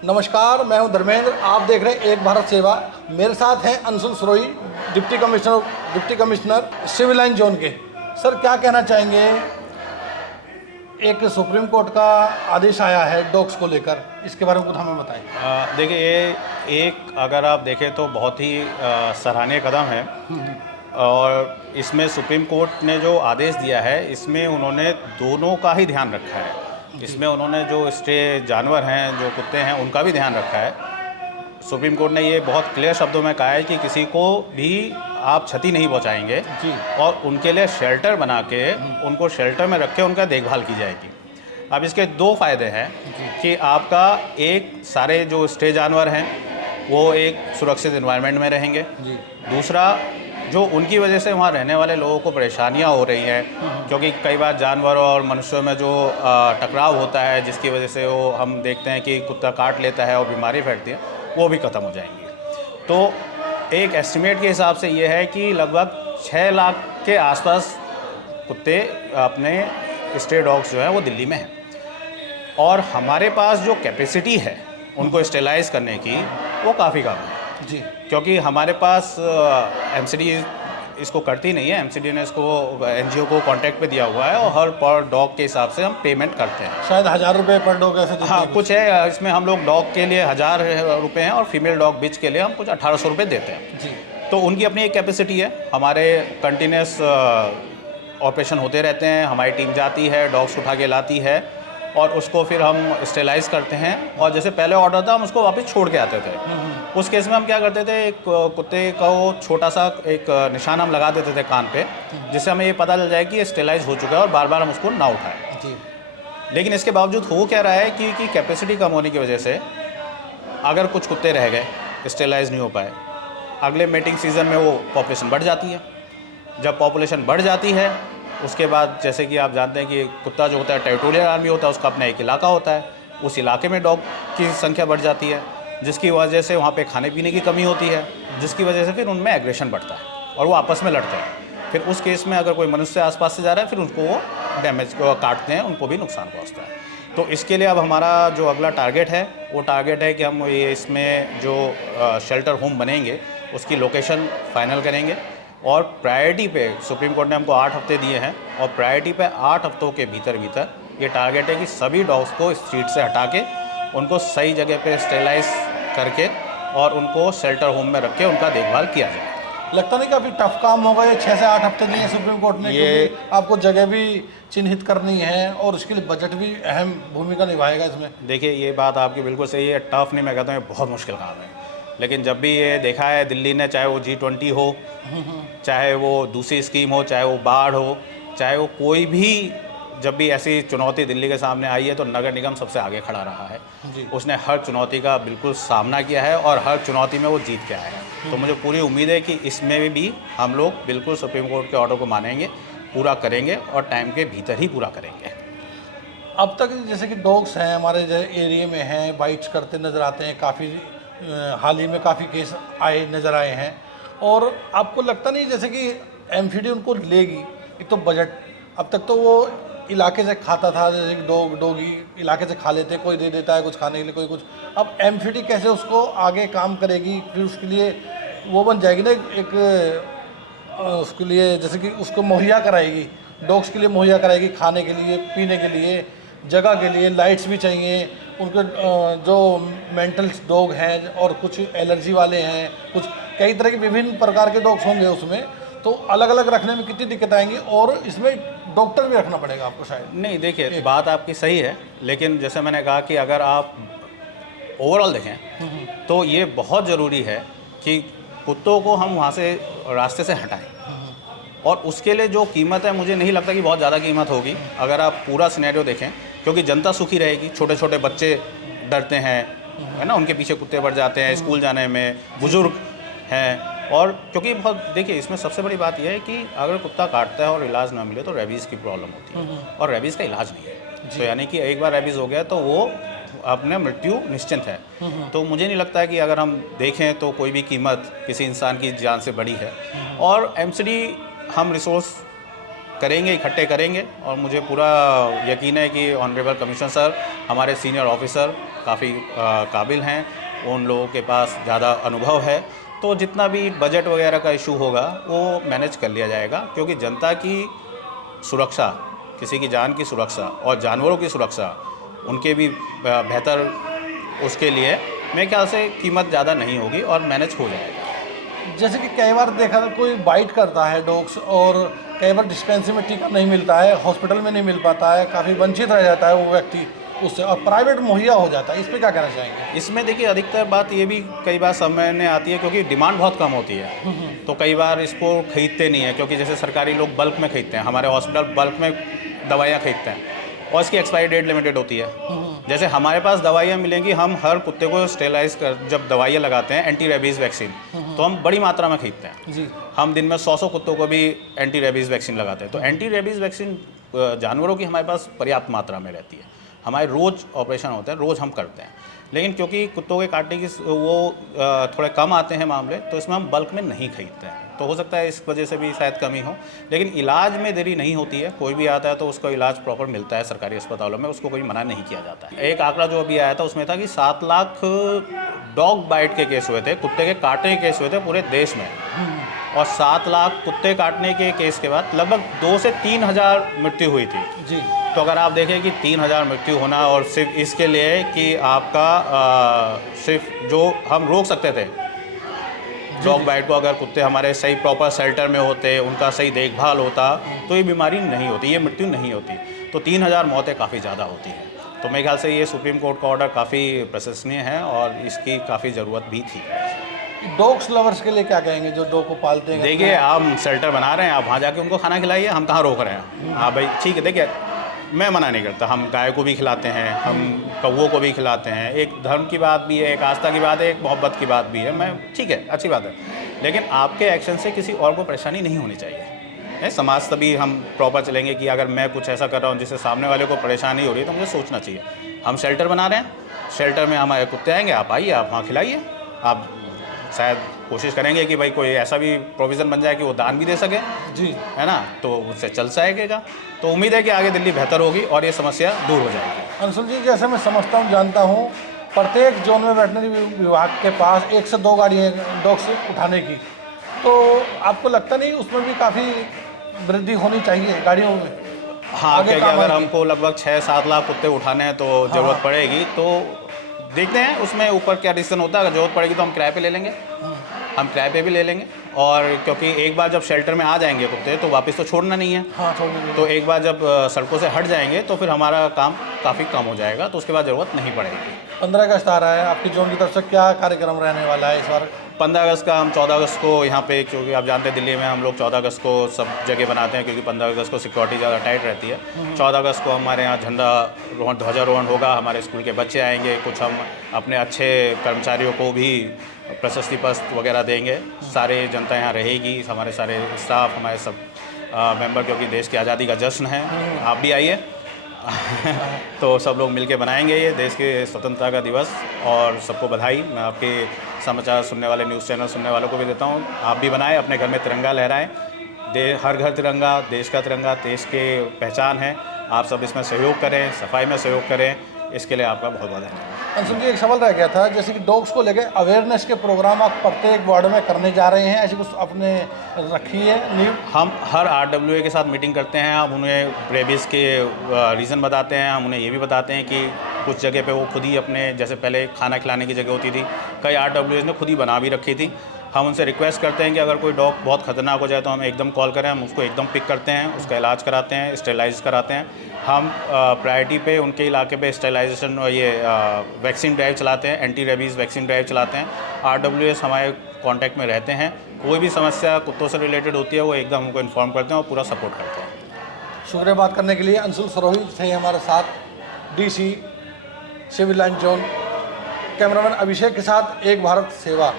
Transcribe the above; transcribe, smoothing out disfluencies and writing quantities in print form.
नमस्कार, मैं हूं धर्मेंद्र। आप देख रहे हैं एक भारत सेवा। मेरे साथ हैं Anshul Sarohi, deputy commissioner civil line zone के। सर, क्या कहना चाहेंगे? एक सुप्रीम कोर्ट का आदेश आया है डॉग्स को लेकर, इसके बारे में कुछ हमें बताएं। देखिए, ये एक अगर आप देखें तो बहुत ही सराहनीय कदम है। और इसमें सुप्रीम कोर्ट ने जो आदेश दिया है, इसमें उन्होंने दोनों का ही ध्यान रखा है। इसमें उन्होंने जो स्टे जानवर हैं, जो कुत्ते हैं, उनका भी ध्यान रखा है। सुप्रीम कोर्ट ने ये बहुत क्लियर शब्दों में कहा है कि किसी को भी आप क्षति नहीं पहुंचाएंगे जी। और उनके लिए शेल्टर बना के उनको शेल्टर में रख के उनका देखभाल की जाएगी। अब इसके दो फ़ायदे हैं कि आपका एक, सारे जो स्टे जानवर हैं वो एक सुरक्षित एनवायरनमेंट में रहेंगे जी। दूसरा, जो उनकी वजह से वहाँ रहने वाले लोगों को परेशानियाँ हो रही हैं, क्योंकि कई बार जानवरों और मनुष्यों में जो टकराव होता है, जिसकी वजह से वो हम देखते हैं कि कुत्ता काट लेता है और बीमारी फैलती है, वो भी ख़त्म हो जाएंगी। तो एक एस्टिमेट के हिसाब से ये है कि लगभग 6 लाख के आसपास कुत्ते अपने स्टे डॉग्स जो हैं वो दिल्ली में हैं। और हमारे पास जो कैपेसिटी है उनको स्टेलाइज़ करने की, वो काफ़ी कम है जी। क्योंकि हमारे पास एमसीडी इसको करती नहीं है। एमसीडी ने इसको एनजीओ को कॉन्ट्रैक्ट पे दिया हुआ है और हर पर डॉग के हिसाब से हम पेमेंट करते हैं। शायद 1000 रुपये पर डॉग ऐसे देते हाँ, हैं कुछ है इसमें। हम लोग डॉग के लिए 1000 रुपये हैं और फीमेल डॉग बिच के लिए हम कुछ 1800 रुपये देते हैं। जी। तो उनकी अपनी एक कैपेसिटी है। हमारे कंटिन्यूस ऑपरेशन होते रहते हैं। हमारी टीम जाती है, डॉग्स उठा के लाती है और उसको फिर हम स्टेलाइज करते हैं। और जैसे पहले ऑर्डर था, हम उसको वापस छोड़ के आते थे। उस केस में हम क्या करते थे, एक कुत्ते का वो छोटा सा एक निशान हम लगा देते थे कान पे, जिससे हमें ये पता चल जाए कि ये स्टेलाइज हो चुका है और बार बार हम उसको ना उठाएं। जी। लेकिन इसके बावजूद हो क्या रहा है कि कैपेसिटी कम होने की वजह से अगर कुछ कुत्ते रह गए, स्टेलाइज नहीं हो पाए, अगले मेटिंग सीज़न में वो पॉपुलेशन बढ़ जाती है। जब पॉपुलेशन बढ़ जाती है, उसके बाद जैसे कि आप जानते हैं कि कुत्ता जो होता है टेरिटोरियल आर्मी होता है, उसका अपना एक इलाका होता है। उस इलाके में डॉग की संख्या बढ़ जाती है, जिसकी वजह से वहाँ पे खाने पीने की कमी होती है, जिसकी वजह से फिर उनमें एग्रेशन बढ़ता है और वो आपस में लड़ते हैं। फिर उस केस में अगर कोई मनुष्य आसपास से जा रहा है, फिर उनको वो डैमेज काटते हैं, उनको भी नुकसान पहुँचता है। तो इसके लिए अब हमारा जो अगला टारगेट है, वो टारगेट है कि हम ये इसमें जो शेल्टर होम बनेंगे उसकी लोकेशन फाइनल करेंगे। और प्रायोरिटी पे सुप्रीम कोर्ट ने हमको 8 हफ्ते दिए हैं और प्रायोरिटी पे 8 हफ्तों के भीतर ये टारगेट है कि सभी डॉग्स को स्ट्रीट से हटा के उनको सही जगह पे स्टेलाइज करके और उनको शेल्टर होम में रख के उनका देखभाल किया जाए। लगता नहीं काफ़ी टफ काम होगा ये? 6 से 8 हफ्ते दिए सुप्रीम कोर्ट ने, क्योंकि आपको जगह भी चिन्हित करनी है और उसके लिए बजट भी अहम भूमिका निभाएगा इसमें। देखिए, ये बात आपकी बिल्कुल सही है। टफ नहीं, मैं कहता हूँ ये बहुत मुश्किल काम है। लेकिन जब भी ये देखा है दिल्ली ने, चाहे वो G20 हो, चाहे वो दूसरी स्कीम हो, चाहे वो बाढ़ हो, चाहे वो कोई भी, जब भी ऐसी चुनौती दिल्ली के सामने आई है तो नगर निगम सबसे आगे खड़ा रहा है। उसने हर चुनौती का बिल्कुल सामना किया है और हर चुनौती में वो जीत के आया है। तो मुझे पूरी उम्मीद है कि इसमें भी हम लोग बिल्कुल सुप्रीम कोर्ट के ऑर्डर को मानेंगे, पूरा करेंगे और टाइम के भीतर ही पूरा करेंगे। अब तक जैसे कि डॉग्स हैं हमारे एरिया में हैं, बाइट्स करते नज़र आते हैं, काफ़ी हाल ही में काफ़ी केस नज़र आए हैं। और आपको लगता नहीं जैसे कि एमसीडी उनको लेगी? एक तो बजट, अब तक तो वो इलाके से खाता था, जैसे कि डोगी इलाके से खा लेते हैं, कोई दे देता है कुछ खाने के लिए, कोई कुछ। अब एमसीडी कैसे उसको आगे काम करेगी? फिर उसके लिए वो बन जाएगी ना एक उसके लिए, जैसे कि उसको मुहैया कराएगी, डॉग्स के लिए मुहैया कराएगी, खाने के लिए, पीने के लिए, जगह के लिए, लाइट्स भी चाहिए उनके। जो मेंटल डॉग हैं और कुछ एलर्जी वाले हैं, कुछ कई तरह के विभिन्न प्रकार के डॉग्स होंगे उसमें, तो अलग अलग रखने में कितनी दिक्कत आएंगी और इसमें डॉक्टर भी रखना पड़ेगा आपको शायद। नहीं, देखिए, बात आपकी सही है, लेकिन जैसे मैंने कहा कि अगर आप ओवरऑल देखें तो ये बहुत ज़रूरी है कि कुत्तों को हम वहाँ से रास्ते से हटाएं। और उसके लिए जो कीमत है, मुझे नहीं लगता कि बहुत ज़्यादा कीमत होगी अगर आप पूरा सिनेरियो देखें, क्योंकि जनता सुखी रहेगी। छोटे छोटे बच्चे डरते हैं, है ना, उनके पीछे कुत्ते बढ़ जाते हैं स्कूल जाने में, बुजुर्ग हैं। और क्योंकि बहुत, देखिए, इसमें सबसे बड़ी बात यह है कि अगर कुत्ता काटता है और इलाज ना मिले तो रेबीज़ की प्रॉब्लम होती है और रेबीज़ का इलाज नहीं है। तो यानी कि एक बार रेबीज़ हो गया तो वो अपने मृत्यु निश्चित है। तो मुझे नहीं लगता है कि अगर हम देखें तो कोई भी कीमत किसी इंसान की जान से बड़ी है। और एमसीडी हम रिसोर्स करेंगे, इकट्ठे करेंगे और मुझे पूरा यकीन है कि ऑनरेबल कमिश्नर सर, हमारे सीनियर ऑफिसर काफ़ी काबिल हैं, उन लोगों के पास ज़्यादा अनुभव है, तो जितना भी बजट वगैरह का इशू होगा वो मैनेज कर लिया जाएगा। क्योंकि जनता की सुरक्षा, किसी की जान की सुरक्षा और जानवरों की सुरक्षा, उनके भी बेहतर उसके लिए मेरे ख्याल से कीमत ज़्यादा नहीं होगी और मैनेज हो जाएगा। जैसे कि कई बार देखा कोई बाइट करता है डॉग्स, और कई बार डिस्पेंसरी में टीका नहीं मिलता है, हॉस्पिटल में नहीं मिल पाता है, काफ़ी वंचित रह जाता है वो व्यक्ति उससे, और प्राइवेट मुहैया हो जाता है। इस पर क्या कहना चाहेंगे? इसमें देखिए अधिकतर बात ये भी कई बार सामने आती है क्योंकि डिमांड बहुत कम होती है, तो कई बार इसको खरीदते नहीं है। क्योंकि जैसे सरकारी लोग बल्क में खरीदते हैं, हमारे हॉस्पिटल बल्क में दवाइयाँ खरीदते हैं और इसकी एक्सपायरी डेट लिमिटेड होती है। जैसे हमारे पास दवाइयाँ मिलेंगी, हम हर कुत्ते को स्टेलाइज कर जब दवाइयाँ लगाते हैं एंटी रेबीज़ वैक्सीन, तो हम बड़ी मात्रा में खरीदते हैं जी। हम दिन में 100 कुत्तों को भी एंटी रेबीज़ वैक्सीन लगाते हैं। तो एंटी रेबीज़ वैक्सीन जानवरों की हमारे पास पर्याप्त मात्रा में रहती है। हमारे रोज़ ऑपरेशन होते हैं, रोज़ हम करते हैं। लेकिन क्योंकि कुत्तों के काटने की वो थोड़े कम आते हैं मामले, तो इसमें हम बल्क में नहीं खरीदते हैं। तो हो सकता है इस वजह से भी शायद कमी हो, लेकिन इलाज में देरी नहीं होती है। कोई भी आता है तो उसको इलाज प्रॉपर मिलता है सरकारी अस्पतालों में, उसको कोई मना नहीं किया जाता है। एक आंकड़ा जो अभी आया था उसमें था कि 7 लाख डॉग बाइट के केस हुए थे, कुत्ते के काटने के केस हुए थे पूरे देश में, और 7 लाख कुत्ते काटने के केस के बाद लगभग 2 से 3 हज़ार मृत्यु हुई थी जी। तो अगर आप देखें कि 3,000 मृत्यु होना, और सिर्फ इसके लिए कि आपका सिर्फ जो हम रोक सकते थे डॉग बाइट को, अगर कुत्ते हमारे सही प्रॉपर शेल्टर में होते, उनका सही देखभाल होता, तो ये बीमारी नहीं होती, ये मृत्यु नहीं होती। तो 3,000 मौतें काफ़ी ज़्यादा होती हैं। तो मेरे ख्याल से ये सुप्रीम कोर्ट का ऑर्डर काफ़ी प्रशंसनीय है और इसकी काफ़ी ज़रूरत भी थी। डॉग्स लवर्स के लिए क्या कहेंगे जो डॉग को पालते हैं? देखिए, आप शेल्टर बना रहे हैं, आप वहाँ जाके उनको खाना खिलाइए, हम कहाँ रोक रहे हैं। हाँ भाई ठीक है, देखिए मैं मना नहीं करता, हम गाय को भी खिलाते हैं, हम कौवों को भी खिलाते हैं। एक धर्म की बात भी है, एक आस्था की बात है, एक मोहब्बत की बात भी है। मैं ठीक है, अच्छी बात है, लेकिन आपके एक्शन से किसी और को परेशानी नहीं होनी चाहिए। समाज तभी हम प्रॉपर चलेंगे कि अगर मैं कुछ ऐसा कर रहा हूँ जिससे सामने वाले को परेशानी हो रही है, तो मुझे सोचना चाहिए। हम शेल्टर बना रहे हैं, शेल्टर में हमारे कुत्ते आएंगे, आप आइए, आप वहाँ खिलाइए। आप शायद कोशिश करेंगे कि भाई कोई ऐसा भी प्रोविज़न बन जाए कि वो दान भी दे सके, जी, है ना, तो उससे चल जाएगा। तो उम्मीद है कि आगे दिल्ली बेहतर होगी और ये समस्या दूर हो जाएगी। अंशुल जी, जैसे मैं समझता हूँ, जानता हूँ, प्रत्येक जोन में वेटनरी विभाग के पास 1 से 2 गाड़ियाँ डॉग्स उठाने की, तो आपको लगता नहीं उसमें भी काफ़ी वृद्धि होनी चाहिए गाड़ियों में? हाँ, क्योंकि अगर हमको लगभग 6-7 लाख कुत्ते उठाने हैं तो ज़रूरत पड़ेगी। तो देखते हैं उसमें ऊपर क्या डिसीजन होता है। अगर ज़रूरत पड़ेगी तो हम किराए पे ले लेंगे, हम किराए पे भी ले लेंगे। और क्योंकि एक बार जब शेल्टर में आ जाएंगे कुत्ते तो वापस तो छोड़ना नहीं है। हाँ, छोड़ना। तो एक बार जब सड़कों से हट जाएंगे तो फिर हमारा काम काफ़ी कम हो जाएगा, तो उसके बाद ज़रूरत नहीं पड़ेगी। 15 अगस्त आ रहा है, आपकी जोन की तरफ से क्या कार्यक्रम रहने वाला है इस बार? 15 अगस्त का हम 14 अगस्त को यहाँ पे, क्योंकि आप जानते हैं दिल्ली में हम लोग 14 अगस्त को सब जगह बनाते हैं, क्योंकि 15 अगस्त को सिक्योरिटी ज़्यादा टाइट रहती है। 14 अगस्त को हमारे यहाँ झंडा ध्वजारोहण होगा, हमारे स्कूल के बच्चे आएंगे, कुछ हम अपने अच्छे कर्मचारियों को भी प्रशस्ति पत्र वगैरह देंगे। सारे जनता यहाँ रहेगी, हमारे सारे स्टाफ, हमारे सब मेंबर, क्योंकि देश की आज़ादी का जश्न है। आप भी आइए तो सब लोग मिलके बनाएंगे ये देश के स्वतंत्रता का दिवस। और सबको बधाई। मैं आपके समाचार सुनने वाले, न्यूज़ चैनल सुनने वालों को भी देता हूँ, आप भी बनाएं, अपने घर में तिरंगा लहराएं। हर घर तिरंगा, देश का तिरंगा देश के पहचान है। आप सब इसमें सहयोग करें, सफाई में सहयोग करें, इसके लिए आपका बहुत बहुत धन्यवाद। अंशुल जी, एक सवाल रह गया था, जैसे कि डॉग्स को लेकर अवेयरनेस के प्रोग्राम आप प्रत्येक वार्ड में करने जा रहे हैं, ऐसी कुछ अपने रखी है नींव? हम हर RWA के साथ मीटिंग करते हैं, हम उन्हें रेबीज़ के रीज़न बताते हैं, हम उन्हें ये भी बताते हैं कि कुछ जगह पे वो खुद ही अपने, जैसे पहले खाना खिलाने की जगह होती थी, कई RWA ने खुद ही बना भी रखी थी। हम उनसे रिक्वेस्ट करते हैं कि अगर कोई डॉग बहुत ख़तरनाक हो जाए तो हमें एकदम कॉल करें, हम उसको एकदम पिक करते हैं, उसका इलाज कराते हैं, स्टेलाइज कराते हैं। हम प्रायोरिटी पे उनके इलाके पे स्टेलाइजेशन और ये वैक्सीन ड्राइव चलाते हैं, एंटी रेबीज़ वैक्सीन ड्राइव चलाते हैं। RWAs हमारे कांटेक्ट में रहते हैं, कोई भी समस्या कुत्तों से रिलेटेड होती है वो एकदम हमको इन्फॉर्म करते हैं और पूरा सपोर्ट करते हैं। शुक्रिया बात करने के लिए। अंशुल सरोही थे हमारे साथ, DC civil line zone. Cameraman Abhishek के साथ एक भारत सेवा।